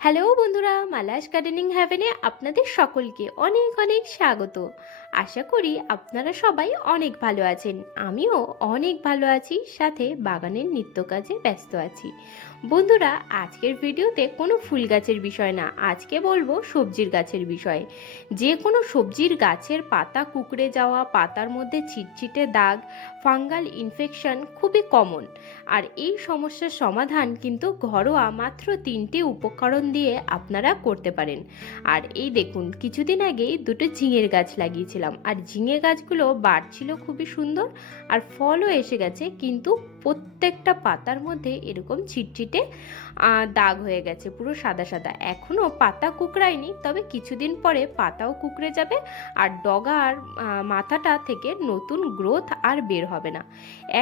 Hello বন্ধুরা, Mala's gardening হ্যাভেনে আপনাদের সকলকে অনেক অনেক স্বাগত। আশা করি আপনারা সবাই অনেক ভালো আছেন। আমিও অনেক ভালো আছি, সাথে বাগানের নিত্য কাজে ব্যস্ত আছি। বন্ধুরা, আজকের ভিডিওতে কোনো ফুল গাছের বিষয় না, আজকে বলবো সবজির গাছের বিষয়ে। যে কোনো সবজির গাছের পাতা কুঁকড়ে যাওয়া, পাতার মধ্যে ছিটছিটে দাগ, ফাঙ্গাল ইনফেকশন খুবই কমন। আর এই সমস্যার সমাধান কিন্তু ঘরোয়া মাত্র 3টি উপকরণ দিয়ে আপনারা করতে পারেন। আর এই দেখুন, কিছুদিন আগেই দুটো ঝিঙের গাছ লাগিয়েছিলাম, আর ঝিঙে গাছগুলো বাড়ছিল খুবই সুন্দর, আর ফলও এসে গেছে, কিন্তু প্রত্যেকটা পাতার মধ্যে এরকম ছিটছিটে দাগ হয়ে গেছে, পুরো সাদা সাদা। এখনও পাতা কুঁকড়ায়নি, তবে কিছুদিন পরে পাতাও কুঁকড়ে যাবে, আর ডগার মাথাটা থেকে নতুন গ্রোথ আর বের হবে না।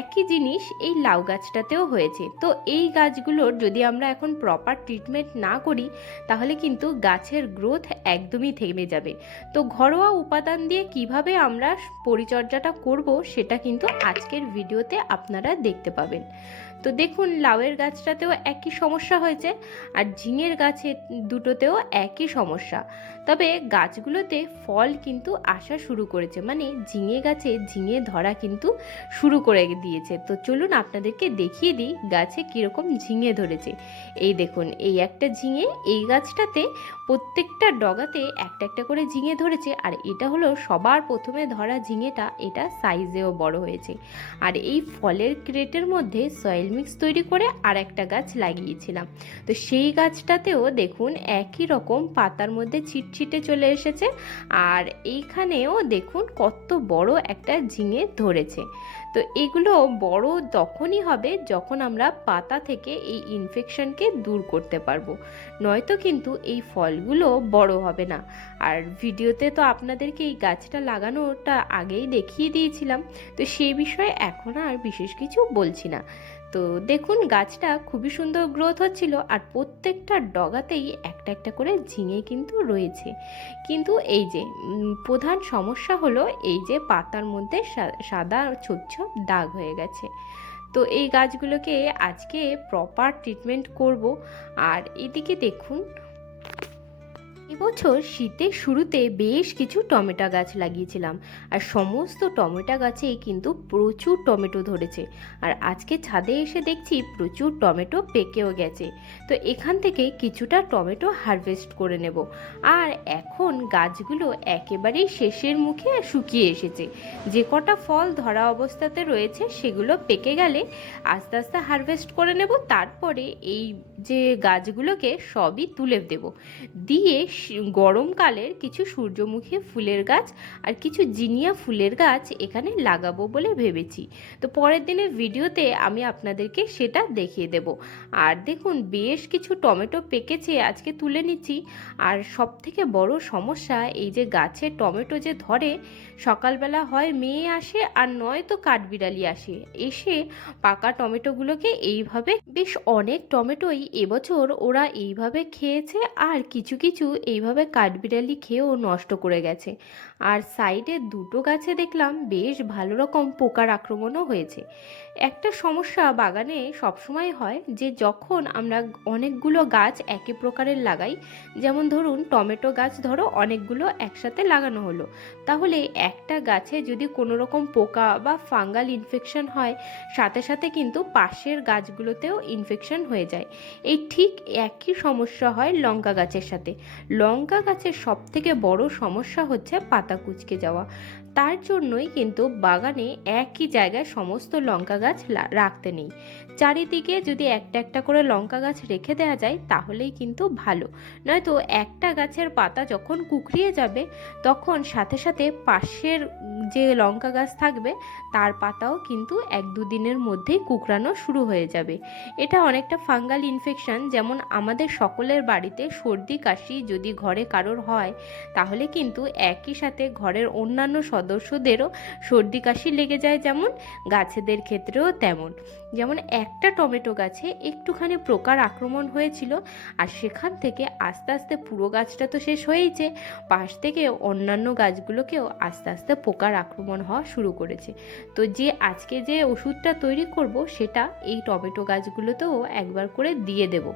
একই জিনিস এই লাউ গাছটাতেও হয়েছে। তো এই গাছগুলোর যদি আমরা এখন প্রপার ট্রিটমেন্ট না করি, তাহলে কিন্তু গাছের গ্রোথ একদমই থেমে যাবে। তো ঘরোয়া উপাদান দিয়ে কিভাবে আমরা পরিচর্যাটা করব, সেটা কিন্তু আজকের ভিডিওতে আপনারা দেখতে পাবেন। তো দেখুন, লাউয়ের গাছটাতেও একই সমস্যা হয়েছে, আর ঝিঙের গাছে দুটোতেও একই সমস্যা। তবে গাছগুলোতে ফল কিন্তু আসা শুরু করেছে, মানে ঝিঙে গাছে ঝিঙে ধরা কিন্তু শুরু করে দিয়েছে। তো চলুন আপনাদেরকে দেখিয়ে দিই গাছে কীরকম ঝিঙে ধরেছে। এই দেখুন, এই একটা ঝিঙে, এই গাছটাতে প্রত্যেকটা ডগাতে একটা একটা করে ঝিঙে ধরেছে। আর এটা হলো সবার প্রথমে ধরা ঝিঙেটা, এটা সাইজেও বড় হয়েছে। আর এই ফলের ক্রেটের মধ্যে সয়েল মিক্স তৈরি করে আর একটা গাছ লাগিয়েছিলাম। তো সেই গাছটাতেও দেখুন একই রকম পাতার মধ্যে ছিটছিটে চলে এসেছে, আর এইখানেও দেখুন কত বড় একটা ঝিঙে ধরেছে। তো এগুলো বড় তখনই হবে যখন আমরা পাতা থেকে এই ইনফেকশনকে দূর করতে পারবো, নয়তো কিন্তু এই ফলগুলো বড় হবে না। আর ভিডিওতে তো আপনাদেরকে এই গাছটা লাগানোটা আগেই দেখিয়ে দিয়েছিলাম, তো সেই বিষয়ে এখন আর বিশেষ কিছু বলছি না। তো দেখুন, গাছটা খুবই সুন্দর গ্রোথ হচ্ছিল, আর প্রত্যেকটা ডগাতেই একটা একটা করে ঝিঙে কিন্তু রয়েছে। কিন্তু এই যে প্রধান সমস্যা হলো এই যে পাতার মধ্যে সাদা ছোপ ছোপ দাগ হয়ে গেছে। তো এই গাছগুলোকে আজকে প্রপার ট্রিটমেন্ট করব। আর এদিকে দেখুন, এবছর শীতের শুরুতে বেশ কিছু টমেটো গাছ লাগিয়েছিলাম, আর সমস্ত টমেটো গাছেই কিন্তু প্রচুর টমেটো ধরেছে। আর আজকে ছাদে এসে দেখছি প্রচুর টমেটো পেকেও গেছে। তো এখান থেকে কিছুটা টমেটো হারভেস্ট করে নেব। আর এখন গাছগুলো একেবারেই শেষের মুখে শুকিয়ে এসেছে, যে কটা ফল ধরা অবস্থাতে রয়েছে সেগুলো পেকে গেলে আস্তে আস্তে হারভেস্ট করে নেব। তারপরে এই যে গাছগুলোকে সবই তুলে দেব, দিয়ে গরমকালের কিছু সূর্যমুখী ফুলের গাছ আর কিছু জিনিয়া ফুলের গাছ এখানে লাগাবো বলে ভেবেছি। তো পরের দিনের ভিডিওতে আমি আপনাদেরকে সেটা দেখিয়ে দেব। আর দেখুন, বেশ কিছু টমেটো পেকেছে, আজকে তুলে নিচ্ছি। আর সব থেকে বড় সমস্যা এই যে গাছে টমেটো যে ধরে, সকালবেলা হয় মেয়ে আসে আর নয়তো কাঠবিড়ালি আসে, এসে পাকা টমেটোগুলোকে এইভাবে, বেশ অনেক টমেটোই এবছর ওরা এইভাবে খেয়েছে, আর কিছু কিছু এইভাবে কাঠবিড়ালি খেয়েও নষ্ট করে গেছে। আর সাইডে দুটো গাছে দেখলাম বেশ ভালো রকম পোকার আক্রমণও হয়েছে। একটা সমস্যা বাগানে সবসময় হয় যে যখন আমরা অনেকগুলো গাছ একই প্রকারের লাগাই, যেমন ধরুন টমেটো গাছ ধরো অনেকগুলো একসাথে লাগানো হলো, তাহলে একটা গাছে যদি কোনো রকম পোকা বা ফাঙ্গাল ইনফেকশন হয়, সাথে সাথে কিন্তু পাশের গাছগুলোতেও ইনফেকশন হয়ে যায়। এই ঠিক একই সমস্যা হয় লঙ্কা গাছের সাথে। লঙ্কা গাছের সবথেকে বড় সমস্যা হচ্ছে পাতা কুঁচকে যাওয়া। তার জন্যই কিন্তু বাগানে একই জায়গায় সমস্ত লঙ্কা গাছ রাখতে নেই। চারিদিকে যদি একটা একটা করে লঙ্কা গাছ রেখে দেওয়া যায় তাহলেই কিন্তু ভালো, নয়তো একটা গাছের পাতা যখন কুঁকড়িয়ে যাবে, তখন সাথে সাথে পাশের যে লঙ্কা গাছ থাকবে তার পাতাও কিন্তু 1-2 দিনের মধ্যেই কুঁকড়ানো শুরু হয়ে যাবে। এটা অনেকটা ফাঙ্গাল ইনফেকশন। যেমন আমাদের সকলের বাড়িতে সর্দি কাশি যদি ঘরে কারোর হয়, তাহলে কিন্তু একই সাথে ঘরের অন্যান্য সদস্যদেরও সর্দি কাশি লেগে যায়, যেমন গাছেদের ক্ষেত্রেও তেমন। যেমন একটা টমেটো গাছে একটুখানি পোকার আক্রমণ হয়েছিল, আর সেখান থেকে আস্তে আস্তে পুরো গাছটা তো শেষ হয়েইছে, পাশ থেকে অন্যান্য গাছগুলোকেও আস্তে আস্তে পোকার আক্রমণ হওয়া শুরু করেছে। তো যে আজকে যে ওষুধটা তৈরি করব সেটা এই টমেটো গাছগুলোতেও একবার করে দিয়ে দেব,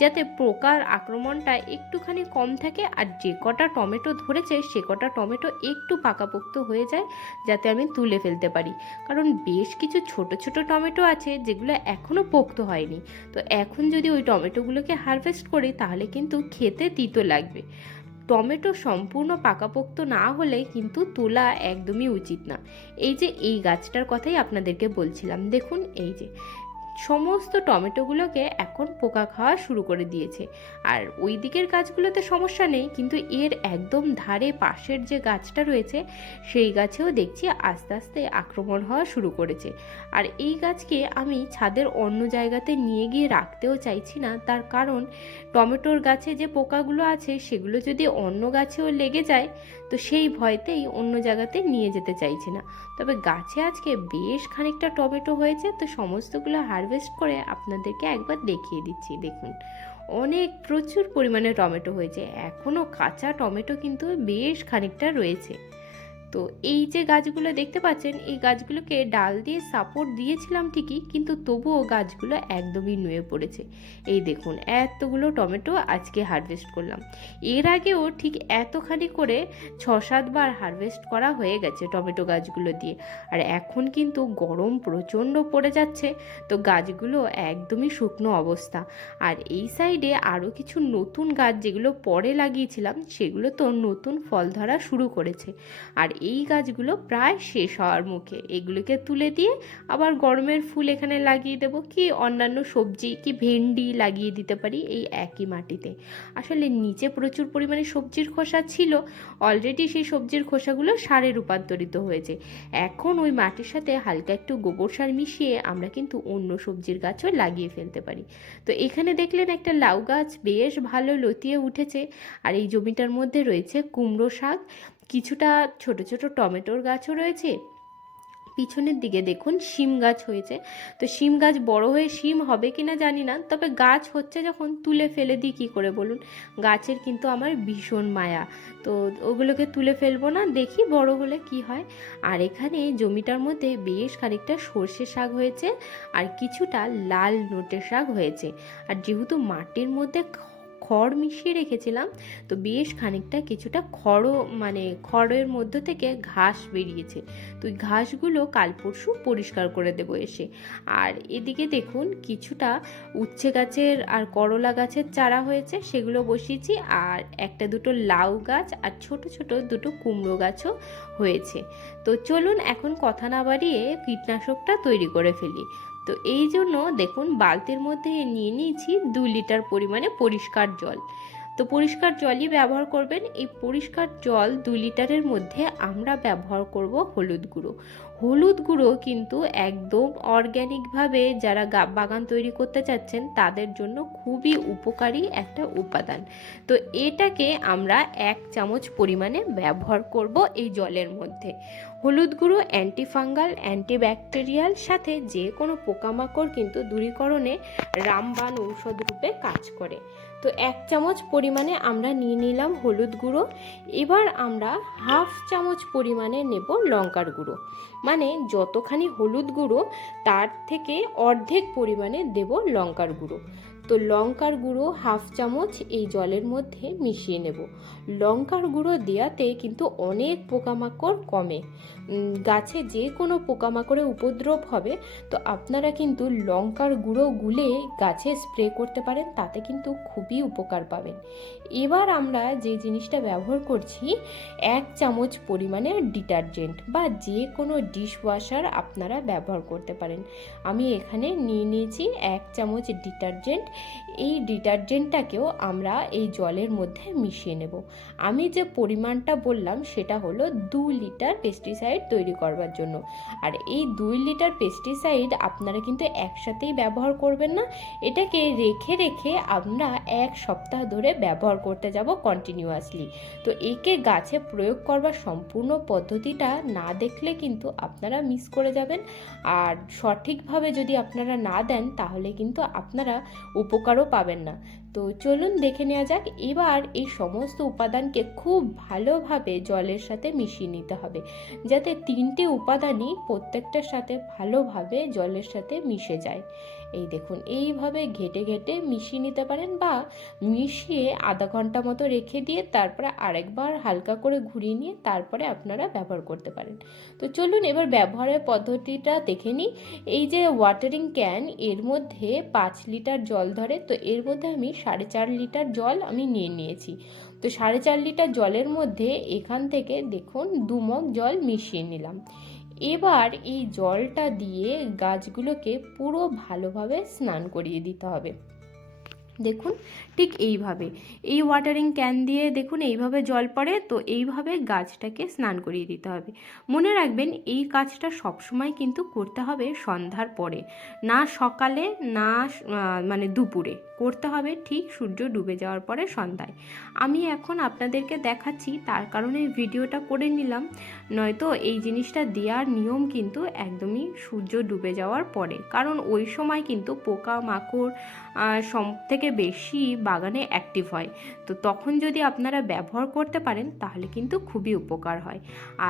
যাতে পোকার আক্রমণটা একটুখানি কম থাকে, আর যে কটা টমেটো ধরেছে সে কটা টমেটো একটু পাকাপোক্ত হয়ে যায়, যাতে আমি তুলে ফেলতে পারি। কারণ বেশ কিছু ছোট ছোট টমেটো আছে যেগুলো এখনও পোক্ত হয়নি। তো এখন যদি ওই টমেটোগুলোকে হারভেস্ট করি তাহলে কিন্তু খেতে তিতো লাগবে। টমেটো সম্পূর্ণ পাকাপোক্ত না হলে কিন্তু তোলা একদমই উচিত না। এই যে এই গাছটার কথাই আপনাদেরকে বলছিলাম, দেখুন এই যে সমস্ত টমেটোগুলোকে এখন পোকা খাওয়া শুরু করে দিয়েছে। আর ওই দিকের গাছগুলোতে সমস্যা নেই, কিন্তু এর একদম ধারে পাশের যে গাছটা রয়েছে সেই গাছেও দেখছি আস্তে আস্তে আক্রমণ হওয়া শুরু করেছে। আর এই গাছকে আমি ছাদের অন্য জায়গাতে নিয়ে গিয়ে রাখতেও চাইছি না, তার কারণ টমেটোর গাছে যে পোকাগুলো আছে সেগুলো যদি অন্য গাছেও লেগে যায় তো সেই ভয়তেই অন্য জায়গাতে নিয়ে যেতে চাইছি না। তবে গাছে আজকে বেশ খানিকটা টমেটো হয়েছে, তো সমস্তগুলো হারভেস্ট করে আপনাদেরকে একবার দেখিয়ে দিচ্ছি। দেখুন অনেক প্রচুর পরিমাণে টমেটো হয়েছে, এখনও কাঁচা টমেটো কিন্তু বেশ খানিকটা রয়েছে। তো এই যে গাছগুলো দেখতে পাচ্ছেন, এই গাছগুলোকে ডাল দিয়ে সাপোর্ট দিয়েছিলাম ঠিকই, কিন্তু তবুও গাছগুলো একদমই নুয়ে পড়েছে। এই দেখুন এতগুলো টমেটো আজকে হারভেস্ট করলাম। এর আগেও ঠিক এতখানি করে 6-7 বার হারভেস্ট করা হয়ে গেছে টমেটো গাছগুলো দিয়ে। আর এখন কিন্তু গরম প্রচণ্ড পড়ে যাচ্ছে, তো গাছগুলো একদমই শুকনো অবস্থা। আর এই সাইডে আরও কিছু নতুন গাছ যেগুলো পরে লাগিয়েছিলাম সেগুলো তো নতুন ফল ধরা শুরু করেছে। আর এই গাছগুলো প্রায় শেষ হওয়ার মুখে, এগুলোকে তুলে দিয়ে আবার গরমের ফুল এখানে লাগিয়ে দেবো, কি অন্যান্য সবজি কি ভেন্ডি লাগিয়ে দিতে পারি এই একই মাটিতে। আসলে নিচে প্রচুর পরিমাণে সবজির খোসা ছিল, অলরেডি সেই সবজির খোসাগুলো সারে রূপান্তরিত হয়েছে। এখন ওই মাটির সাথে হালকা একটু গোবর সার মিশিয়ে আমরা কিন্তু অন্য সবজির গাছও লাগিয়ে ফেলতে পারি। তো এখানে দেখলেন একটা লাউ গাছ বেশ ভালো লতিয়ে উঠেছে, আর এই জমিটার মধ্যে রয়েছে কুমড়ো শাক, কিছুটা ছোট ছোট টমেটোর গাছও রয়েছে। পিছনের দিকে দেখুন শিম গাছ হয়েছে। তো শিম গাছ বড় হয়ে শিম হবে কিনা জানি না, তবে গাছ হচ্ছে যখন তুলে ফেলে দিই কী করে বলুন। গাছের কিন্তু আমার ভীষণ মায়া, তো ওগুলোকে তুলে ফেলবো না, দেখি বড় হলে কি হয়। আর এখানে জমিটার মধ্যে বেশ খানিকটা সর্ষে শাক হয়েছে, আর কিছুটা লাল নোটে শাক হয়েছে। আর যেহেতু মাটির মধ্যে খড় মিশিয়ে রেখেছিলাম, তো বেশ খানিকটা কিছুটা খড়ের মধ্য থেকে ঘাস বেরিয়েছে। তো ওই ঘাসগুলো কাল পরশু পরিষ্কার করে দেবো এসে। আর এদিকে দেখুন কিছুটা উচ্ছে গাছের আর করলা গাছের চারা হয়েছে, সেগুলো বসিয়েছি। আর একটা দুটো লাউ গাছ আর ছোট ছোট দুটো কুমড়ো গাছও হয়েছে। তো চলুন এখন কথা না বাড়িয়ে কীটনাশকটা তৈরি করে ফেলি। তো এই জন্য দেখুন বালতির মধ্যে নিয়ে নিয়েছি 2 লিটার পরিমাণে পরিষ্কার জল। তো পরিষ্কার জলই ব্যবহার করবেন। এই পরিষ্কার জল 2 লিটারের মধ্যে আমরা ব্যবহার করব হলুদ গুঁড়ো। হলুদ গুঁড়ো কিন্তু একদম অর্গ্যানিকভাবে যারা বাগান তৈরি করতে চাচ্ছেন তাদের জন্য খুবই উপকারী একটা উপাদান। তো এটাকে আমরা 1 চামচ পরিমাণে ব্যবহার করব এই জলের মধ্যে। হলুদ গুঁড়ো অ্যান্টিফাঙ্গাল অ্যান্টিব্যাকটেরিয়াল সাথে যে কোনো পোকামাকড় কিন্তু দূরীকরণে রামবাণ ঔষধ রূপে কাজ করে। তো 1 চামচ পরিমাণে আমরা নিয়ে নিলাম হলুদ গুঁড়ো। এবার আমরা 1/2 চামচ পরিমাণে নেব লঙ্কার গুঁড়ো, মানে যতখানি হলুদ গুঁড়ো তার থেকে অর্ধেক পরিমাণে দেব লঙ্কার গুঁড়ো। তো লঙ্কার গুঁড়ো 1/2 চামচ এই জলের মধ্যে মিশিয়ে নেব। লঙ্কার গুঁড়ো দেওয়াতে কিন্তু অনেক পোকামাকড় কমে, গাছে যে কোনো পোকামাকড়ের উপদ্রব হবে তো আপনারা কিন্তু লঙ্কার গুঁড়ো গুলে গাছে স্প্রে করতে পারেন, তাতে কিন্তু খুবই উপকার পাবেন। এবার আমরা যে জিনিসটা ব্যবহার করছি 1 চামচ পরিমাণে ডিটারজেন্ট বা যে কোনো ডিশওয়াশার আপনারা ব্যবহার করতে পারেন। আমি এখানে নিয়ে নিয়েছি 1 চামচ ডিটারজেন্ট। এই ডিটারজেন্টটাকেও আমরা এই জলের মধ্যে মিশিয়ে নেব। আমি যে পরিমাণটা বললাম সেটা হলো 2 লিটার পেস্টিসাইড তৈরি করবার জন্য। আর এই 2 লিটার পেস্টিসাইড আপনারা কিন্তু একসাথেই ব্যবহার করবেন না, এটাকে রেখে রেখে আমরা 1 সপ্তাহ ধরে ব্যবহার করতে যাব কন্টিনিউয়াসলি। তো একে গাছে প্রয়োগ করবার সম্পূর্ণ পদ্ধতিটা না দেখলে কিন্তু আপনারা মিস করে যাবেন, আর সঠিকভাবে যদি আপনারা না দেন তাহলে কিন্তু আপনারা উপকারও পাবেন না। তো চলুন দেখে নেওয়া যাক। এবার এই সমস্ত উপাদানকে খুব ভালোভাবে জলের সাথে মিশিয়ে নিতে হবে, যাতে 3টে উপাদানই প্রত্যেকটার সাথে ভালোভাবে জলের সাথে মিশে যায়। এই দেখুন, এইভাবে ঘেটে ঘেটে মিশিয়ে নিতে পারেন, বা মিশিয়ে আধা ঘন্টা মতো রেখে দিয়ে তারপরে আরেকবার হালকা করে ঘুরিয়ে নিয়ে তারপরে আপনারা ব্যবহার করতে পারেন। তো চলুন এবার ব্যবহারের পদ্ধতিটা দেখে নিই। এই যে ওয়াটারিং ক্যান, এর মধ্যে 5 লিটার জল ধরে, তো এর মধ্যে আমি 4.5 লিটার জল আমি নিয়ে নিয়েছি। তো 4.5 লিটার জলের মধ্যে এখান থেকে দেখুন 2 মগ জল মিশিয়ে নিলাম। এবার এই জলটা দিয়ে গাছগুলোকে পুরো ভালোভাবে স্নান করিয়ে দিতে হবে। দেখুন ঠিক এইভাবে, এই ওয়াটারিং ক্যান দিয়ে দেখুন এইভাবে জল পড়ে, তো এইভাবে গাছটাকে স্নান করিয়ে দিতে হবে। মনে রাখবেন এই কাজটা সবসময় কিন্তু করতে হবে সন্ধ্যার পরে, না সকালে না মানে দুপুরে করতে হবে, ঠিক সূর্য ডুবে যাওয়ার পরে সন্ধ্যায়। আমি এখন আপনাদেরকে দেখাচ্ছি, তার কারণে ভিডিওটা করে নিলাম, নয়তো এই জিনিসটা দেওয়ার নিয়ম কিন্তু একদমই সূর্য ডুবে যাওয়ার পরে, কারণ ওই সময় কিন্তু পোকা মাকড় সব থেকে বেশি বাগানে অ্যাক্টিভ হয়। তো তখন যদি আপনারা ব্যবহার করতে পারেন তাহলে কিন্তু খুবই উপকার হয়।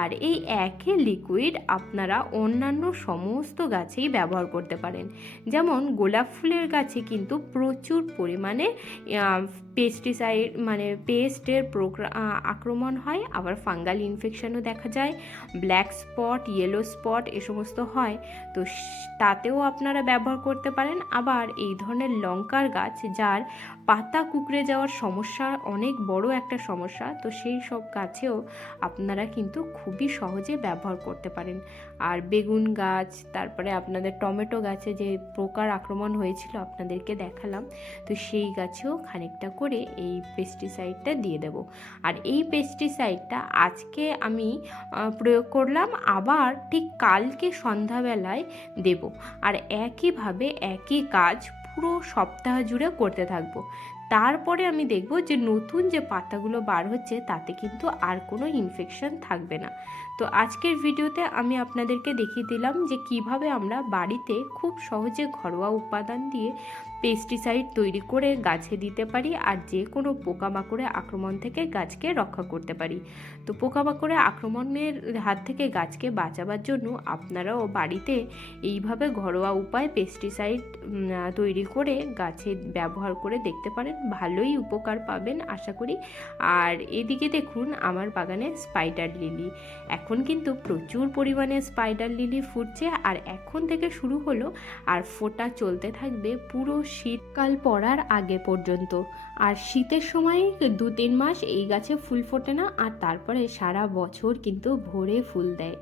আর এই একই লিকুইড আপনারা অন্যান্য সমস্ত গাছেই ব্যবহার করতে পারেন। যেমন গোলাপ ফুলের গাছে কিন্তু প্রচুর পরিমাণে পেস্টিসাইড মানে পেস্টের আক্রমণ হয়, আবার ফাঙ্গাল ইনফেকশনও দেখা যায়, ব্ল্যাক স্পট, ইয়েলো স্পট এ সমস্ত হয়, তো তাতেও আপনারা ব্যবহার করতে পারেন। আবার এই ধরনের লঙ্কার গাছ যার পাতা কুঁকড়ে যাওয়ার সমস্যা অনেক বড় একটা সমস্যা, তো সেই সব গাছেও আপনারা কিন্তু খুবই সহজে ব্যবহার করতে পারেন। আর বেগুন গাছ, তারপরে আপনাদের টমেটো গাছে যে পোকার আক্রমণ হয়েছিল আপনাদেরকে দেখালাম, তো সেই গাছেও খানিকটা করে এই পেস্টিসাইডটা দিয়ে দেব। আর এই পেস্টিসাইডটা আজকে আমি প্রয়োগ করলাম, আবার ঠিক কালকে সন্ধ্যাবেলায় দেব। আর একইভাবে একই কাজ পুরো সপ্তাহ জুড়ে করতে থাকবো। তারপরে আমি দেখব যে নতুন যে পাতাগুলো বার হচ্ছে তাতে কিন্তু আর কোনো ইনফেকশন থাকবে না। তো আজকের ভিডিওতে আমি আপনাদেরকে দেখিয়ে দিলাম যে কিভাবে আমরা বাড়িতে খুব সহজে ঘরোয়া উপাদান দিয়ে পেস্টিসাইড তৈরি করে গাছে দিতে পারি, আর যে কোনো পোকামাকড়ের আক্রমণ থেকে গাছকে রক্ষা করতে পারি। তো পোকামাকড়ের আক্রমণের হাত থেকে গাছকে বাঁচাবার জন্য আপনারাও বাড়িতে এইভাবে ঘরোয়া উপায় পেস্টিসাইড তৈরি করে গাছে ব্যবহার করে দেখতে পারেন, ভালোই উপকার পাবেন আশা করি। আর এদিকে দেখুন আমার বাগানে স্পাইডার লিলি, এখন কিন্তু প্রচুর পরিমাণে স্পাইডার লিলি ফুটছে, আর এখন থেকে শুরু হলো আর ফোটা চলতে থাকবে পুরো শীতকাল পড়ার আগে পর্যন্ত। আর শীতের সময় 2-3 মাস এই গাছে ফুল ফোটে না, আর তারপরে সারা বছর কিন্তু ভরে ফুল দেয়।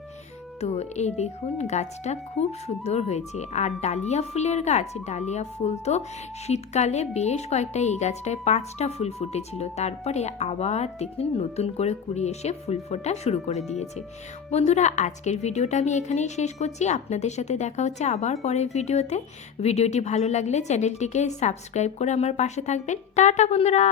তো এই দেখুন গাছটা খুব সুন্দর হয়েছে। আর ডালিয়া ফুলের গাছ, ডালিয়া ফুল তো শীতকালে বেশ কয়েকটা, এই গাছটায় 5টা ফুল ফুটেছিল, তারপরে আবার দেখুন নতুন করে কুড়ি এসে ফুল ফোটা শুরু করে দিয়েছে। বন্ধুরা আজকের ভিডিওটা আমি এখানেই শেষ করছি, আপনাদের সাথে দেখা হচ্ছে আবার পরের ভিডিওতে। ভিডিওটি ভালো লাগলে চ্যানেলটিকে সাবস্ক্রাইব করে আমার পাশে থাকবেন। টাটা বন্ধুরা।